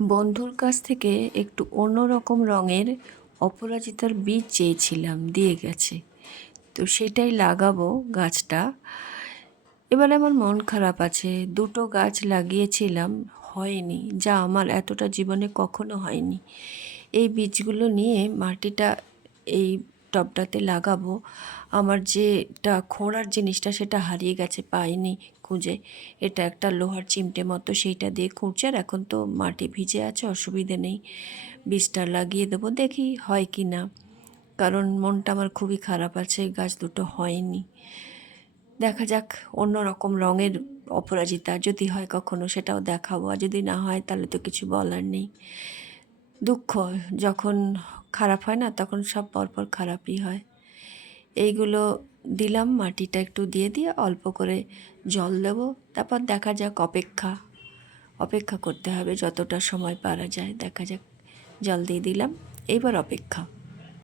বন্ধুর কাছ থেকে একটু অন্যরকম রঙের অপরাজিতার বীজ চেয়েছিলাম, দিয়ে গেছে। তো সেটাই লাগাবো গাছটা। এবার আমার মন খারাপ আছে, দুটো গাছ লাগিয়েছিলাম, হয়নি, যা আমার এতটা জীবনে কখনো হয়নি। এই বীজগুলো নিয়ে মাটিটা এই টবটাতে লাগাবো। আমার যেটা খোঁড়ার জিনিসটা সেটা হারিয়ে গেছে, পাইনি খুঁজে। এটা একটা লোহার চিমটে মতো, সেইটা দিয়ে খুঁড়ছে। আর এখন তো মাটি ভিজে আছে, অসুবিধে নেই, বীজটা লাগিয়ে দেবো, দেখি হয় কি না। কারণ মনটা আমার খুবই খারাপ আছে, গাছ দুটো হয়নি। দেখা যাক, অন্য রকম রঙের অপরাজিতা যদি হয় কখনো সেটাও দেখাবো, আর যদি না হয় তাহলে তো কিছু বলার নেই। দুঃখ যখন খারাপ হয় না, তখন সব পরপর খারাপই হয়। এইগুলো দিলাম, মাটিটা একটু দিয়ে দিয়ে অল্প করে জল দেবো, তারপর দেখা যাক, অপেক্ষা করতে হবে যতটা সময় পারা যায়। দেখা যাক, জল দিয়ে দিলাম, এইবার অপেক্ষা।